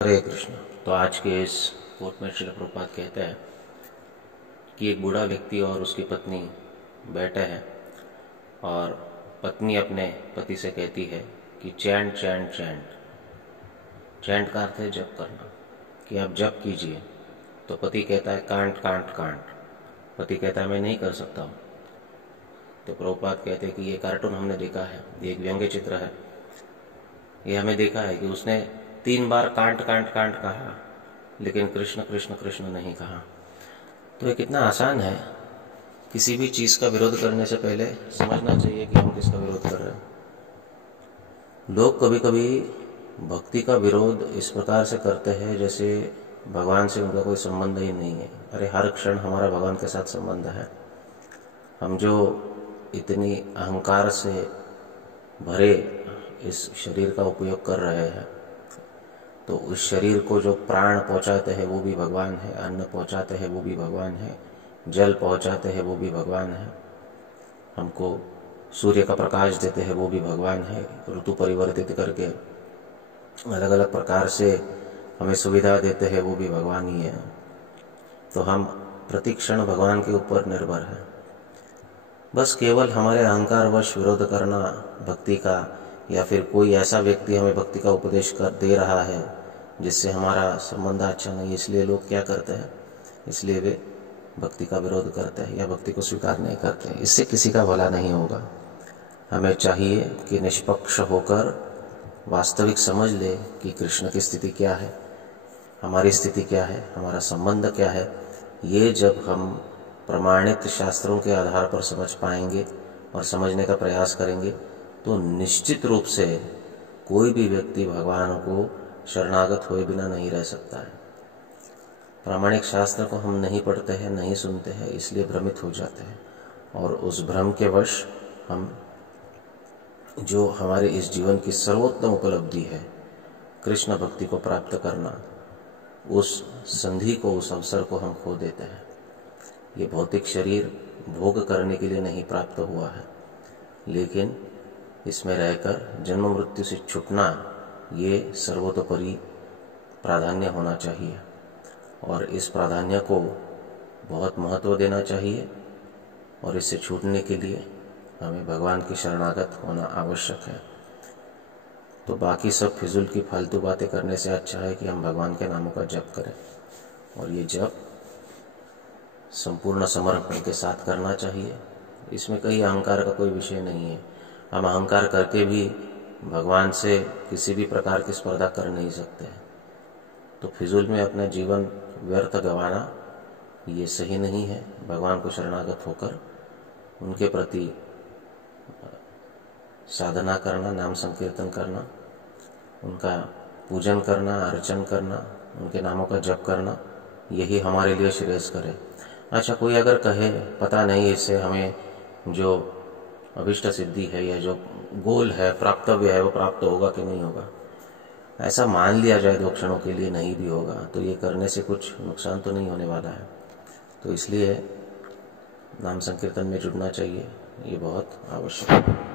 हरे कृष्ण। तो आज के इस कोट में श्रील प्रभुपाद कहते हैं कि एक बूढ़ा व्यक्ति और उसकी पत्नी बैठे हैं और पत्नी अपने पति से कहती है कि चैंट चैंट चैंट। चैंट का अर्थ है जप करना, कि आप जप कीजिए। तो पति कहता है कांट कांट कांट। पति कहता है मैं नहीं कर सकता हूँ। तो प्रभुपाद कहते हैं कि ये कार्टून हमने देखा है, ये एक व्यंग्य चित्र है। ये हमें देखा है कि उसने 3 बार कांट कांट कांट कहा, लेकिन कृष्ण कृष्ण कृष्ण नहीं कहा। तो ये कितना आसान है। किसी भी चीज का विरोध करने से पहले समझना चाहिए कि हम किसका विरोध कर रहे हैं। लोग कभी कभी भक्ति का विरोध इस प्रकार से करते हैं जैसे भगवान से उनका कोई संबंध ही नहीं है। अरे हर क्षण हमारा भगवान के साथ संबंध है। हम जो इतनी अहंकार से भरे इस शरीर का उपयोग कर रहे हैं, तो उस शरीर को जो प्राण पहुंचाते हैं वो भी भगवान है, अन्न पहुंचाते हैं वो भी भगवान है, जल पहुंचाते हैं वो भी भगवान है, हमको सूर्य का प्रकाश देते हैं वो भी भगवान है, ऋतु परिवर्तित करके अलग अलग प्रकार से हमें सुविधा देते हैं वो भी भगवान ही है। तो हम प्रतिक्षण भगवान के ऊपर निर्भर हैं। बस केवल हमारे अहंकारवश विरोध करना भक्ति का, या फिर कोई ऐसा व्यक्ति हमें भक्ति का उपदेश कर दे रहा है जिससे हमारा संबंध अच्छा नहीं, इसलिए लोग क्या करते हैं, इसलिए वे भक्ति का विरोध करते हैं या भक्ति को स्वीकार नहीं करते हैं। इससे किसी का भला नहीं होगा। हमें चाहिए कि निष्पक्ष होकर वास्तविक समझ ले कि कृष्ण की स्थिति क्या है, हमारी स्थिति क्या है, हमारा संबंध क्या है। ये जब हम प्रमाणित शास्त्रों के आधार पर समझ पाएंगे और समझने का प्रयास करेंगे, तो निश्चित रूप से कोई भी व्यक्ति भगवान को शरणागत हुए बिना नहीं रह सकता है। प्रामाणिक शास्त्र को हम नहीं पढ़ते हैं, नहीं सुनते हैं, इसलिए भ्रमित हो जाते हैं, और उस भ्रम के वश हम जो हमारे इस जीवन की सर्वोत्तम उपलब्धि है, कृष्ण भक्ति को प्राप्त करना, उस संधि को, उस अवसर को हम खो देते हैं। ये भौतिक शरीर भोग करने के लिए नहीं प्राप्त हुआ है, लेकिन इसमें रहकर जन्म मृत्यु से छूटना ये सर्वतोपरि प्राधान्य होना चाहिए, और इस प्राधान्य को बहुत महत्व देना चाहिए। और इससे छूटने के लिए हमें भगवान की शरणागत होना आवश्यक है। तो बाकी सब फिजूल की फालतू बातें करने से अच्छा है कि हम भगवान के नामों का जप करें, और ये जप संपूर्ण समर्पण के साथ करना चाहिए। इसमें कहीं अहंकार का कोई विषय नहीं है। हम अहंकार करके भी भगवान से किसी भी प्रकार की स्पर्धा कर नहीं सकते हैं। तो फिजूल में अपना जीवन व्यर्थ गंवाना ये सही नहीं है। भगवान को शरणागत होकर उनके प्रति साधना करना, नाम संकीर्तन करना, उनका पूजन करना, अर्चन करना, उनके नामों का जप करना, यही हमारे लिए श्रेयस्कर है। अच्छा, कोई अगर कहे पता नहीं इससे हमें जो अभिष्ट सिद्धि है या जो गोल है, प्राप्तव्य है, वो प्राप्त होगा कि नहीं होगा, ऐसा मान लिया जाए 2 क्षणों के लिए, नहीं भी होगा, तो ये करने से कुछ नुकसान तो नहीं होने वाला है। तो इसलिए नाम संकीर्तन में जुड़ना चाहिए, ये बहुत आवश्यक है।